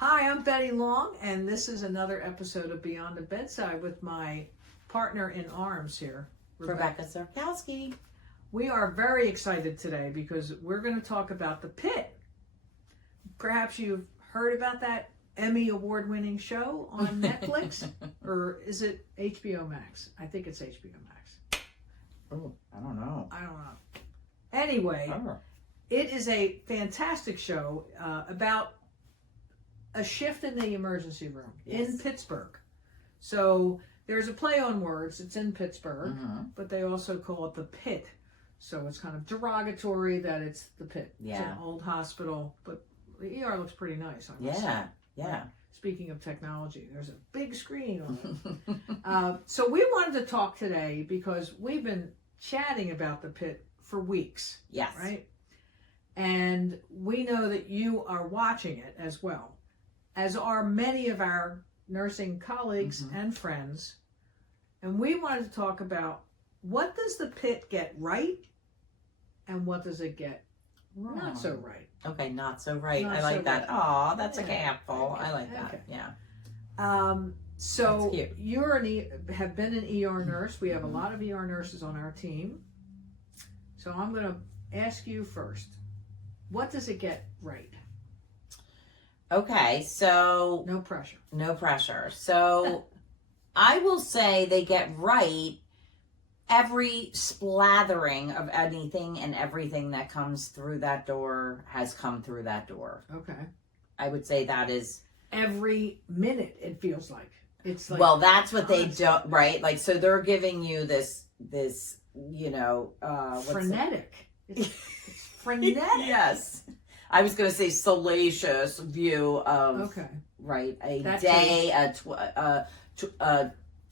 Hi, I'm Betty Long, and this is another episode of Beyond the Bedside with my partner in arms here, Rebecca Czarkowski. We are very excited today because we're going to talk about the Pitt. Perhaps you've heard about that Emmy award-winning show on Netflix, or is it HBO Max? I think it's HBO Max. Oh, I don't know. Anyway, it is a fantastic show about a shift in the emergency room in Pittsburgh. So there's a play on words. It's in Pittsburgh, but they also call it the Pitt. So it's kind of derogatory that it's the Pitt. Yeah. It's an old hospital, but the ER looks pretty nice. Yeah. Speaking of technology, there's a big screen on it. So we wanted to talk today because we've been chatting about the Pitt for weeks. Yes. Right? And we know that you are watching it as well, as are many of our nursing colleagues and friends. And we wanted to talk about, what does the Pitt get right and what does it get not so right? Okay, not so right. Not I like so that. right. Oh, that's like a handful. I like that. Okay. Yeah. So you're have been an ER nurse. We have a lot of ER nurses on our team. So I'm going to ask you first. What does it get right? Okay, so No pressure. No pressure. So I will say they get right every splattering of anything and everything that comes through that door has come through that door. Okay. I would say that is every minute, it feels like. It's like, well, that's what they don't, right? Like, so they're giving you this, you know, frenetic. It's frenetic. Yes. I was going to say salacious view of, right, a That day, a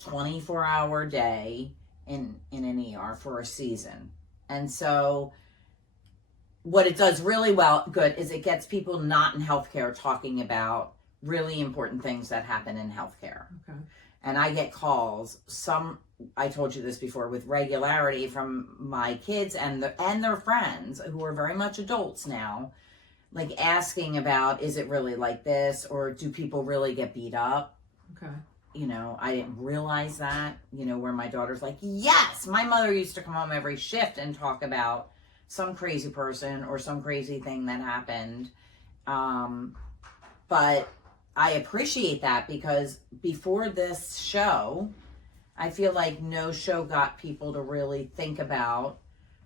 24-hour day in an ER for a season. And so what it does really good is it gets people not in healthcare talking about really important things that happen in healthcare. Okay. And I get calls, I told you this before, with regularity from my kids and their friends who are very much adults now, like asking about, is it really like this, or do people really get beat up? Okay. You know, I didn't realize that, you know, where my daughter's like, yes, my mother used to come home every shift and talk about some crazy person or some crazy thing that happened. But I appreciate that because before this show, I feel like no show got people to really think about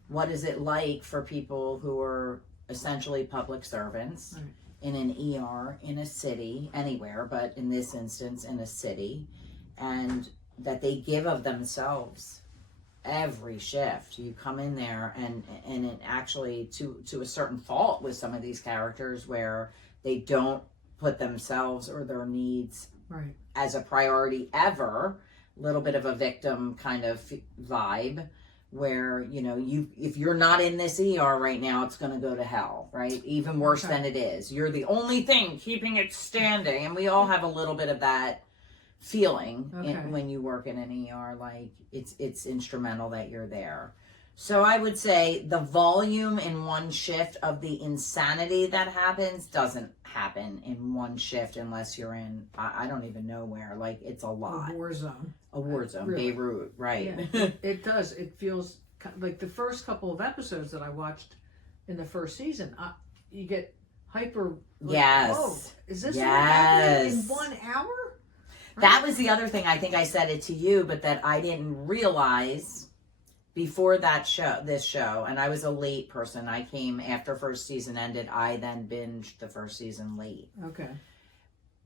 what is it like for people who are essentially public servants in an ER, in a city, anywhere, but in this instance, in a city, and that they give of themselves every shift. You come in there and it actually to a certain fault with some of these characters where they don't put themselves or their needs as a priority ever. Little bit of a victim kind of vibe where, you know, if you're not in this ER right now, it's going to go to hell, right? Even worse than it is. You're the only thing keeping it standing. And we all have a little bit of that feeling when you work in an ER, like it's instrumental that you're there. So I would say the volume in one shift of the insanity that happens doesn't happen in one shift unless you're in, I don't even know where, like it's a lot. A war zone. A war zone, really. Beirut, right. Yeah, it does. It feels like the first couple of episodes that I watched in the first season, you get hyper, like, whoa, is this happening in 1 hour? Right? That was the other thing. I think I said it to you, but that I didn't realize before this show, and I was a late person. I came after first season ended. I then binged the first season late. Okay.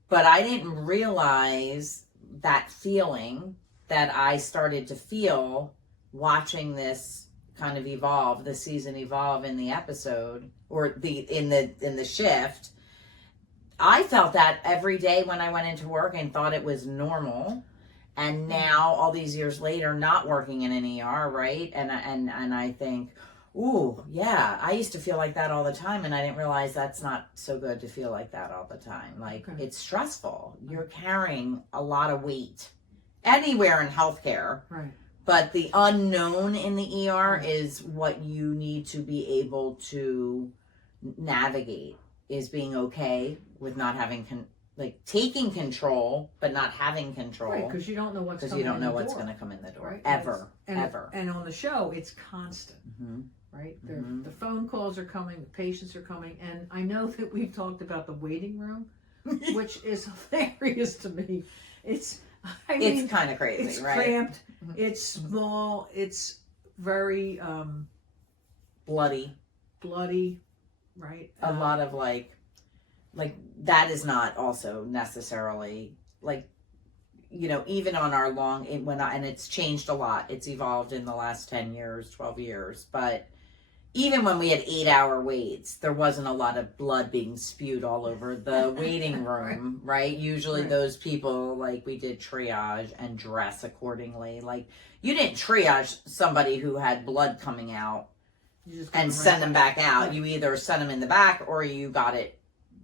But I didn't realize that feeling that I started to feel watching this kind of evolve, the season evolve in the episode or in the shift. I felt that every day when I went into work and thought it was normal. And now, all these years later, not working in an ER, right? And I think, ooh, yeah, I used to feel like that all the time, and I didn't realize that's not so good to feel like that all the time. Like, it's stressful. You're carrying a lot of weight anywhere in healthcare. Right. But the unknown in the ER is what you need to be able to navigate, is being okay with not having like taking control, but not having control. Right, because you don't know what's coming you don't know in the what's door. going to come in the door. Right? Ever. Ever. And on the show, it's constant. Mm-hmm. Right? The phone calls are coming, the patients are coming, and I know that we've talked about the waiting room, which is hilarious to me. It's kind of crazy, it's right? Cramped, it's small, it's very bloody, right? A lot of like that is not also necessarily like, you know, even on our and it's changed a lot. It's evolved in the last 10 years, 12 years, but even when we had 8-hour waits, there wasn't a lot of blood being spewed all over the waiting room, right? Usually those people, like, we did triage and dress accordingly. Like, you didn't triage somebody who had blood coming out and send them back out. You either sent them in the back or you got it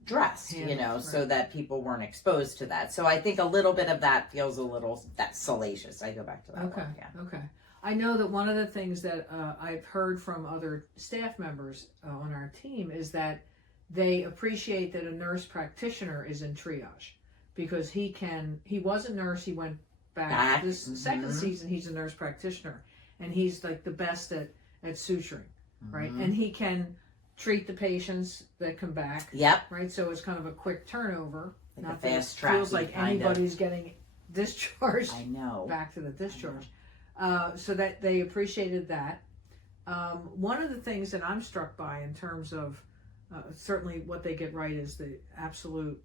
dressed, you know, so that people weren't exposed to that. So I think a little bit of that feels a little salacious. I go back to that one. Yeah. Okay. I know that one of the things that I've heard from other staff members on our team is that they appreciate that a nurse practitioner is in triage because he was a nurse, he went back. This second season, he's a nurse practitioner and he's like the best at suturing, right? And he can treat the patients that come back. Yep. Right? So it's kind of a quick turnover. Like not a fast track. Feels like anybody's getting discharged. I know. Back to the discharge. So that they appreciated that. One of the things that I'm struck by in terms of certainly what they get right is the absolute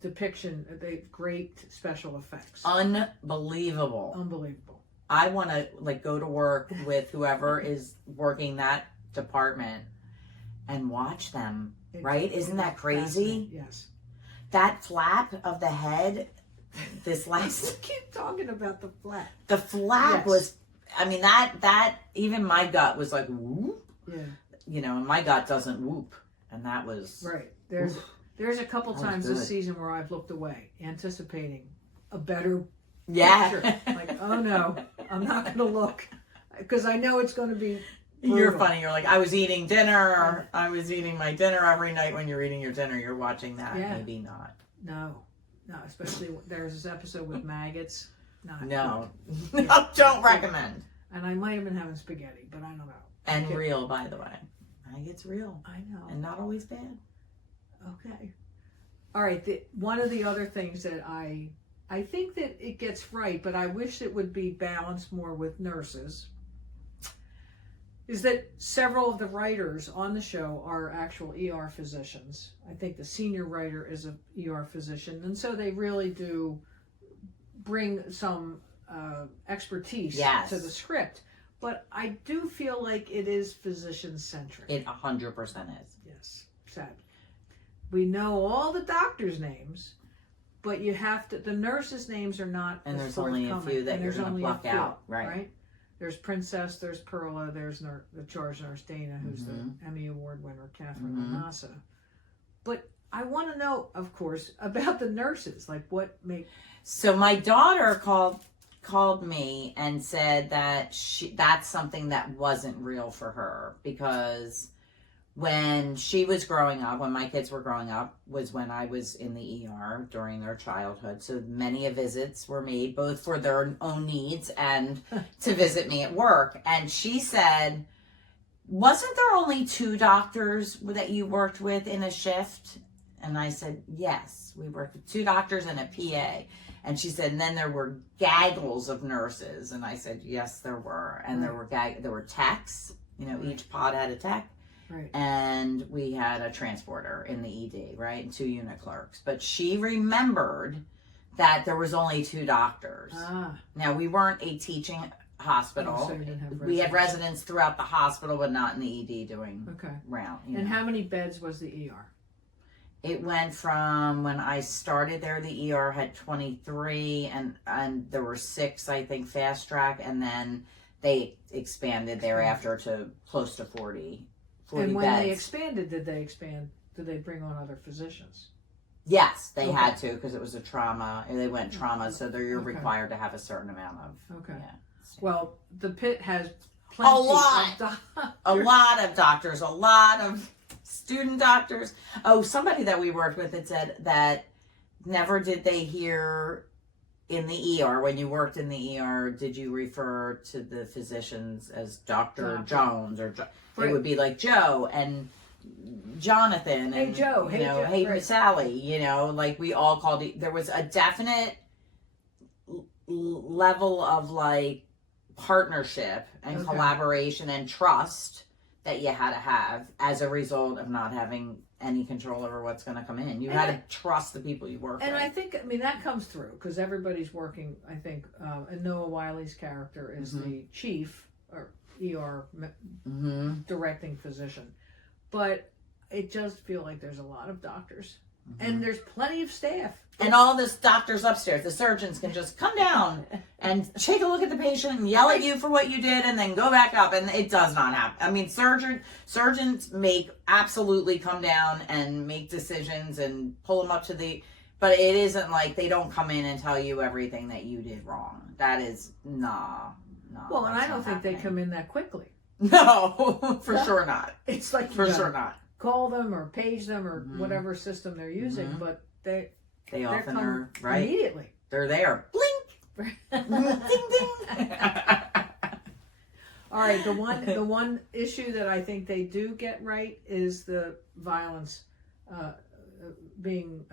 depiction, the great special effects. Unbelievable. I want to like go to work with whoever is working that department and watch them, right? Isn't that crazy? Yes. That flap of the head, this last... I keep talking about the flap. The flap was, I mean, that, even my gut was like, whoop. Yeah. You know, and my gut doesn't whoop. And that was... Right. There's a couple times this season where I've looked away, anticipating a better picture. Like, oh no, I'm not going to look. Because I know it's going to be... brutal. You're funny. You're like, I was eating dinner. I was eating my dinner every night. When you're eating your dinner, you're watching that. Yeah. Maybe not. No, especially there's this episode with maggots. No, don't recommend. And I might have been having spaghetti, but I don't know. And real, by the way. It's real. I know. And not always bad. Okay. All right. One of the other things that I think that it gets right, but I wish it would be balanced more with nurses, is that several of the writers on the show are actual ER physicians. I think the senior writer is an ER physician, and so they really do bring some expertise to the script. But I do feel like it is physician-centric. It 100% is. Yes, sadly. We know all the doctors' names, but you have to, the nurses' names are not and as there's only a few that you're going to pluck out. Right? There's Princess, there's Perla, there's the charge nurse Dana, who's the Emmy Award winner, Catherine Manassa. But I want to know, of course, about the nurses. Like, what make... So my daughter called me and said that that's something that wasn't real for her, because when she was growing up, when my kids were growing up, was when I was in the ER during their childhood. So many visits were made, both for their own needs and to visit me at work. And she said, wasn't there only 2 doctors that you worked with in a shift? And I said, yes, we worked with 2 doctors and a PA. And she said, and then there were gaggles of nurses. And I said, yes, there were. And there were techs. You know, each pod had a tech. Right. And we had a transporter in the ED, right? And 2 unit clerks. But she remembered that there was only 2 doctors. Now, we weren't a teaching hospital. So you didn't have we had residents throughout the hospital, but not in the ED doing round. And how many beds was the ER? It went from, when I started there, the ER had 23, and there were 6, I think, fast track, and then they expanded thereafter to close to 40 and when beds. they expanded, did they bring on other physicians? Yes, they had to, because it was a trauma, and they went trauma, so you're required to have a certain amount of. Okay. Yeah. Well, the Pitt has plenty a lot of doctors, a lot of student doctors. Oh, somebody that we worked with had said that never did they hear in the ER, when you worked in the ER, did you refer to the physicians as Dr. Jones or it would be like Joe and Jonathan and Joe, hey Sally, like we all called there was a definite level of like partnership and collaboration and trust that you had to have as a result of not having any control over what's going to come in. You had to trust the people you work with. And I think, that comes through because everybody's working, I think, and Noah Wiley's character is the chief or ER directing physician. But it does feel like there's a lot of doctors and there's plenty of staff. And all this doctors upstairs, the surgeons can just come down and take a look at the patient and yell at you for what you did and then go back up. And it does not happen. Surgeons absolutely come down and make decisions and pull them up to but it isn't like they don't come in and tell you everything that you did wrong. That is, nah. Well, and I don't think they come in that quickly. No, for sure not. It's like for sure not. Call them or page them or whatever system they're using, but they often are right immediately. They're there. Blink. Ding ding. All right, the one issue that I think they do get right is the violence being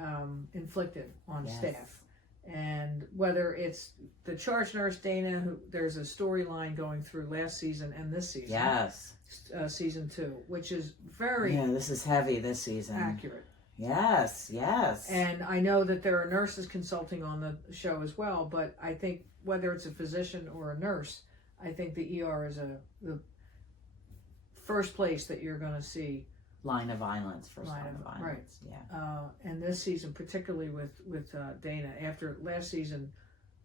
inflicted on staff, and whether it's the charge nurse Dana, who there's a storyline going through last season and this season. Yes. Season 2, which is very this is heavy this season. Accurate. Yes. And I know that there are nurses consulting on the show as well, but I think whether it's a physician or a nurse, I think the ER is the first place that you're going to see line of violence. Right. Yeah. And this season, particularly with Dana, after last season,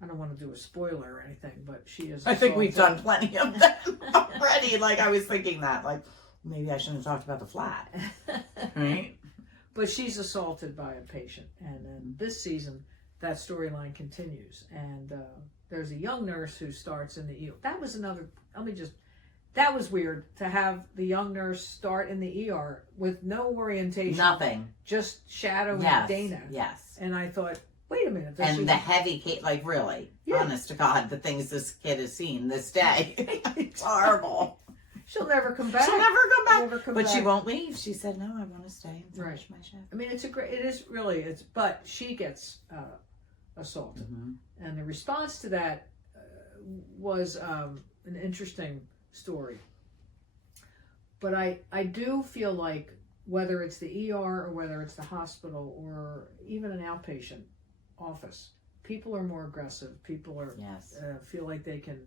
I don't want to do a spoiler or anything, but she is. I think we've done plenty of them already. Like I was thinking that, like maybe I shouldn't have talked about the flat, right? But she's assaulted by a patient, and then this season that storyline continues. And there's a young nurse who starts in the ER. That was another. That was weird to have the young nurse start in the ER with no orientation, nothing, just shadowing Dana. Yes. And I thought, wait a minute. And the heavy case, like really, honest to God, the things this kid has seen this day. It's horrible. She'll never come back. She'll never come back. Never come but back. She won't leave. She said, no, I want to stay and finish my shift. But she gets assaulted. And the response to that was an interesting story. But I do feel like whether it's the ER or whether it's the hospital or even an outpatient office, people are more aggressive. People are feel like they can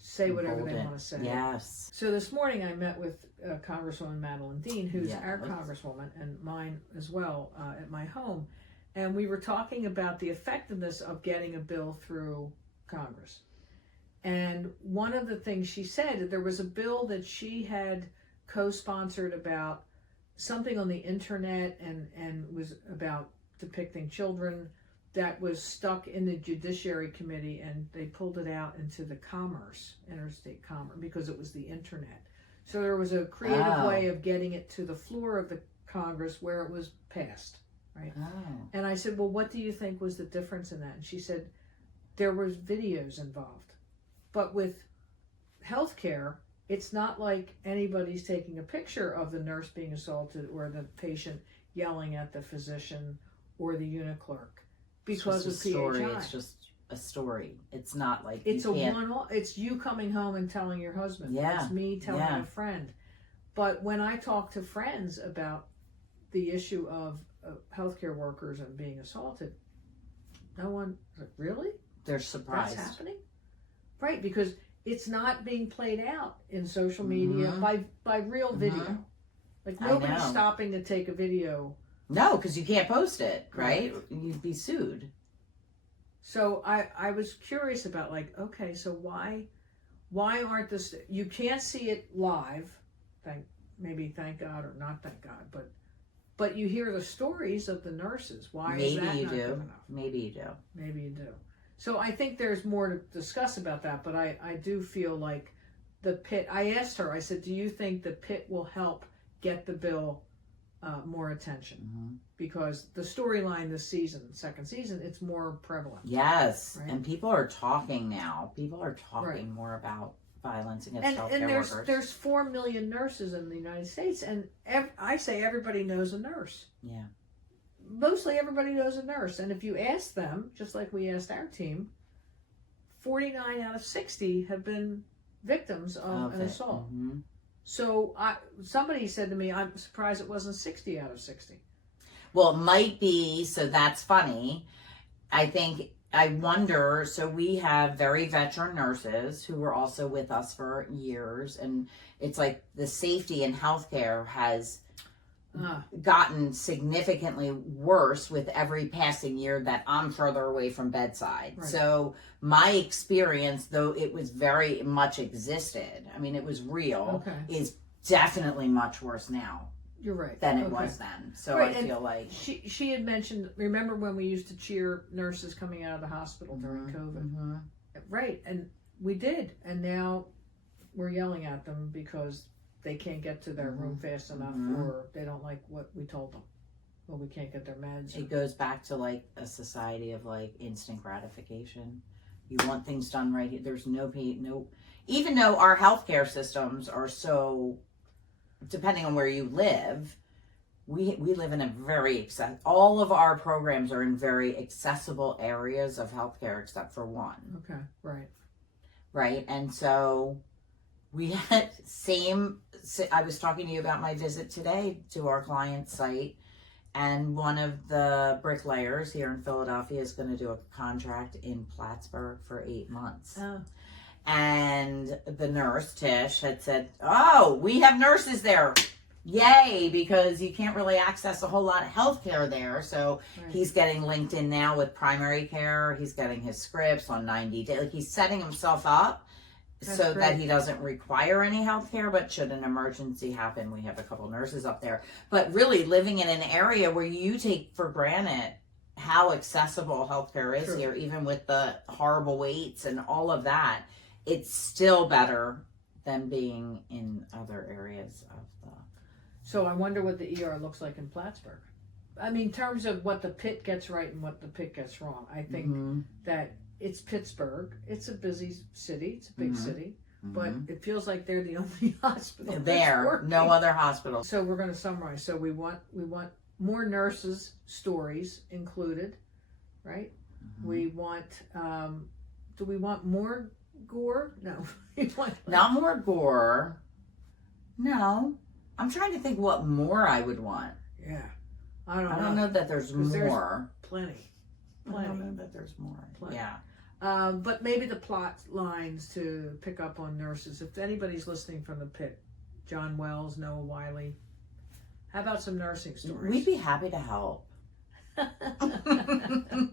say whatever they want to say. Yes. So this morning I met with Congresswoman Madeline Dean, who's our congresswoman and mine as well, at my home. And we were talking about the effectiveness of getting a bill through Congress. And one of the things she said, that there was a bill that she had co-sponsored about something on the internet and was about depicting children that was stuck in the Judiciary Committee, and they pulled it out into the interstate commerce, because it was the internet. So there was a creative way of getting it to the floor of the Congress where it was passed, right? And I said, well, what do you think was the difference in that? And she said, there was videos involved. But with healthcare, it's not like anybody's taking a picture of the nurse being assaulted or the patient yelling at the physician or the unit clerk because of PHI. It's just a story. It's not like it's a one-off. It's you coming home and telling your husband. Yeah. It's me telling a friend. But when I talk to friends about the issue of healthcare workers and being assaulted, no one like, really? They're surprised. That's happening? Right, because it's not being played out in social media by real video. Like nobody's stopping to take a video. No, because you can't post it, right? You'd be sued. So I was curious about okay, so why aren't this? You can't see it live. Thank God or not thank God, but you hear the stories of the nurses. Why is that not good enough? Maybe you do. Maybe you do. So I think there's more to discuss about that, but I do feel like the Pitt, I asked her, I said, do you think the Pitt will help get the bill more attention because the storyline this season, second season, it's more prevalent. Yes, right? And people are talking now. People are talking more about violence against healthcare workers. And there's 4 million nurses in the United States, and I say everybody knows a nurse. Yeah. Mostly everybody knows a nurse, and if you ask them, just like we asked our team, 49 out of 60 have been victims of an assault. So somebody said to me, I'm surprised it wasn't 60 out of 60. Well, it might be, so that's funny. I wonder, so we have very veteran nurses who were also with us for years, and it's like the safety in healthcare has gotten significantly worse with every passing year that I'm further away from bedside. Right. So my experience, though it was very much existed, I mean, it was real, is definitely much worse now. You're right. Than it was then. So I feel like she had mentioned, remember when we used to cheer nurses coming out of the hospital during COVID? Right. And we did. And now we're yelling at them because they can't get to their room fast enough or they don't like what we told them. Well, we can't get their meds. It goes back to like a society of like instant gratification. You want things done right here. There's no even though our healthcare systems are so, depending on where you live, we live in a very all of our programs are in very accessible areas of healthcare except for one. Okay, right. Right, and so we had I was talking to you about my visit today to our client's site, and one of the bricklayers here in Philadelphia is going to do a contract in Plattsburgh for 8 months. Oh. And the nurse, Tish, had said, oh, we have nurses there. Yay, because you can't really access a whole lot of healthcare there. So he's getting linked in now with primary care. He's getting his scripts on 90 days. Like he's setting himself up that he doesn't require any healthcare. But should an emergency happen, we have a couple nurses up there. But really living in an area where you take for granted how accessible healthcare is here, even with the horrible waits and all of that. It's still better than being in other areas of the... So I wonder what the ER looks like in Plattsburgh. I mean, in terms of what the Pitt gets right and what the Pitt gets wrong. I think that it's Pittsburgh. It's a busy city. It's a big city. But it feels like they're the only hospital there. No other hospital. So we're going to summarize. So we want more nurses' stories included, right? We want... do we want more... gore? No. Not more gore. No. I'm trying to think what more I would want. Yeah. I don't know that there's more. There's plenty. I don't know that there's more. Plenty. Yeah. But maybe the plot lines to pick up on nurses. If anybody's listening from the Pitt, John Wells, Noah Wiley, how about some nursing stories? We'd be happy to help.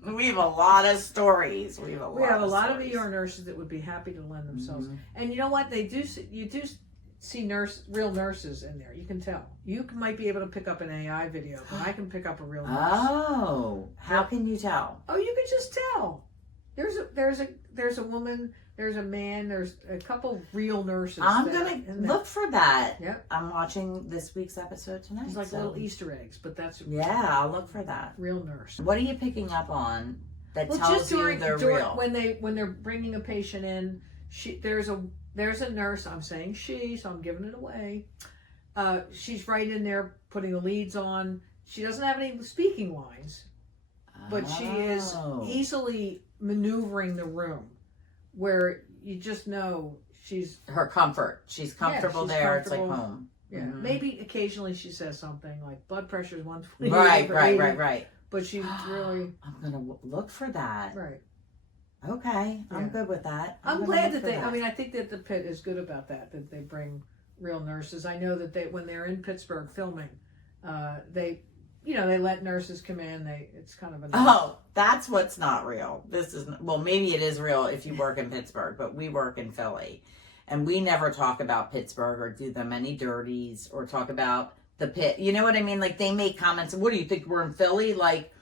We have a lot of stories. We have a lot of ER nurses that would be happy to lend themselves. And you know what? You do see real nurses in there. You can tell. You might be able to pick up an AI video, but I can pick up a real nurse. Oh, how can you tell? Oh, you can just tell. There's a woman. There's a man. There's a couple real nurses. I'm gonna look for that. Yep. I'm watching this week's episode tonight. It's like little Easter eggs, but that's I'll look for that. Real nurse. What are you picking up on that tells you they're real? When they're bringing a patient in, there's a nurse. I'm saying she, so I'm giving it away. She's right in there putting the leads on. She doesn't have any speaking lines, but she is easily maneuvering the room. Where you just know she's... Her comfort. She's comfortable there. It's like home. Yeah. Maybe occasionally she says something like blood pressure is 120. Right. But she's really... I'm going to look for that. Right. Okay. I'm good with that. I'm glad that they... I mean, I think that the Pitt is good about that they bring real nurses. I know that when they're in Pittsburgh filming, they let nurses come in. It's kind of a... Oh, that's what's not real. Well, maybe it is real if you work in Pittsburgh, but we work in Philly. And we never talk about Pittsburgh or do them any dirties or talk about the Pitt. You know what I mean? Like, they make comments. What do you think, we're in Philly? Like,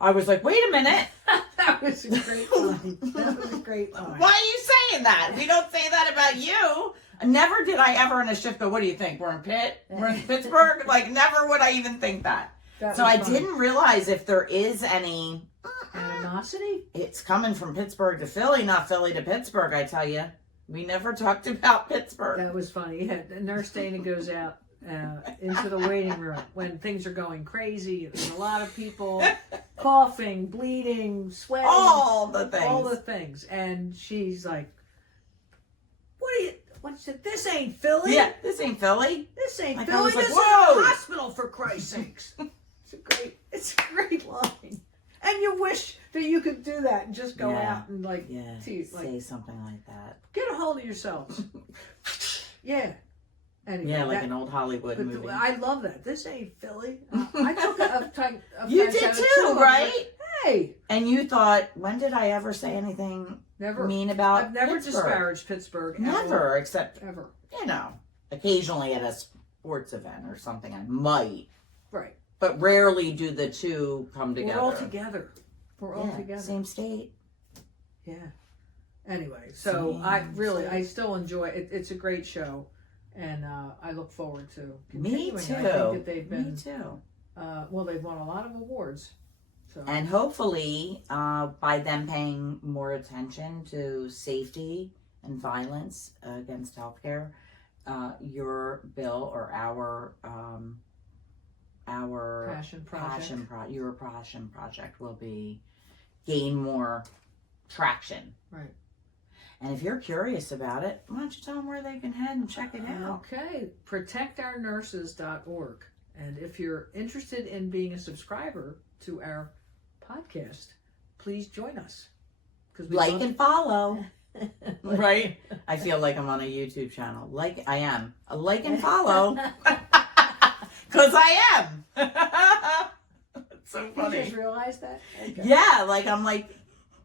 I was like, wait a minute. That was a great line. That was a great line. Why are you saying that? We don't say that about you. Never did I ever in a shift go, what do you think? We're in Pitt? We're in Pittsburgh? Like, never would I even think that. So I didn't realize if there is any animosity. It's coming from Pittsburgh to Philly, not Philly to Pittsburgh, I tell you. We never talked about Pittsburgh. That was funny. Yeah, Nurse Dana goes out into the waiting room when things are going crazy. There's a lot of people coughing, bleeding, sweating. All the things. All the things. And she's like, what she said, this ain't Philly. Yeah, this ain't Philly. This ain't like, Philly. Like, this whoa. is a hospital, for Christ's sakes. It's a great line. And you wish that you could do that and just go out and say something like that. Get a hold of yourselves. Yeah. Anyway, yeah, like an old Hollywood movie. I love that. This ain't Philly. I took a you did too, right? Hey. And you thought, when did I ever say anything mean about I've never Pittsburgh? disparaged Pittsburgh. Never, except, ever. You know, occasionally at a sports event or something I might. Right. But rarely do the two come together. We're all together. We're all together. Same state. Yeah. Anyway, so I still enjoy it. It's a great show. And I look forward to continuing. Me too. I think that they've been. Me too. Well, they've won a lot of awards. So. And hopefully, by them paying more attention to safety and violence against healthcare, your bill or our passion project, your passion project will gain more traction. Right. And if you're curious about it, why don't you tell them where they can head and check it out? Okay, protectournurses.org. And if you're interested in being a subscriber to our podcast, please join us. Like and follow. Right? I feel like I'm on a YouTube channel. I am. Like and follow. Because I am. It's so funny. You just realized that? Okay. Yeah, I'm like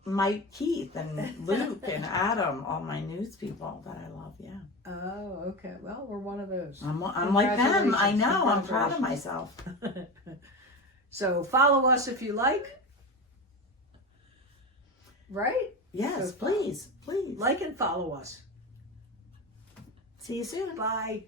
Mike Keith and Luke and Adam, all my news people that I love, yeah. Oh, okay. Well, we're one of those. I'm like them. I know. I'm proud of myself. So follow us if you like. Right? Yes, so please. Like and follow us. See you soon. Bye.